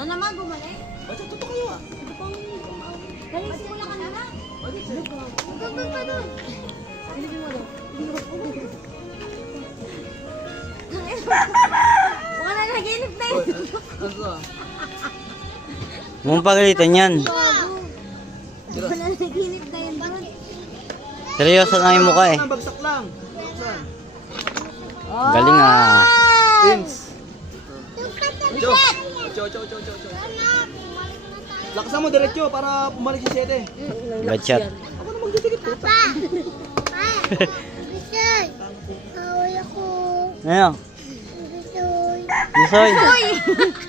Na naman bumalik? Ba't totoo kayo ah? Galing simula ka na na. Huwag ka doon. Silipin mo doon. Baka na naginip na yun. Mong pagalitan yan. Baka na naginip na yun. Seryoso na yung mukha eh. Bagsak lang. Bagsak. Galing ah. Ins. Cho. Cho. Lakasan mo diretso para bumalik si 7. Bad shot. Ako na magdidikit po. Bisoy! Away ako. Ano? Bisoy! Bisoy.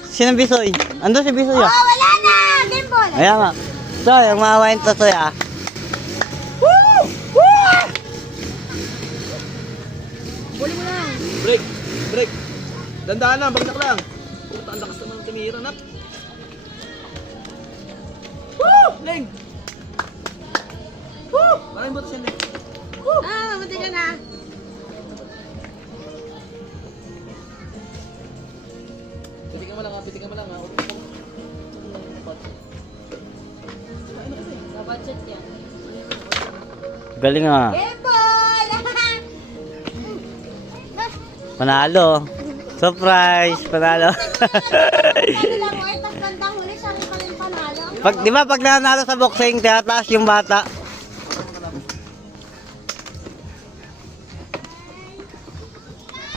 Sino Bisoy? Ando si Bisoy ah. Oh, wala na! Game ball! Ayan nga. Soy, ang maawain to Soy ah. Buli mo lang. Break. Dandahan lang, bagsak lang. Puta, ang lakas naman ng tumira, nak. Woo! Leng! Woo! Maraming butas yan, Leng. Ah, mamatay ka na. Pitikan mo lang, ha. Pitikan mo lang, ha. Nabudget yan. Galing ah. Game ball! Panalo. Surprise. Panalo. Ano lang mo, eh, tas bandang huli, siya rin pa rin panalo. Di ba pag nanalo sa boxing, tinataas yung bata.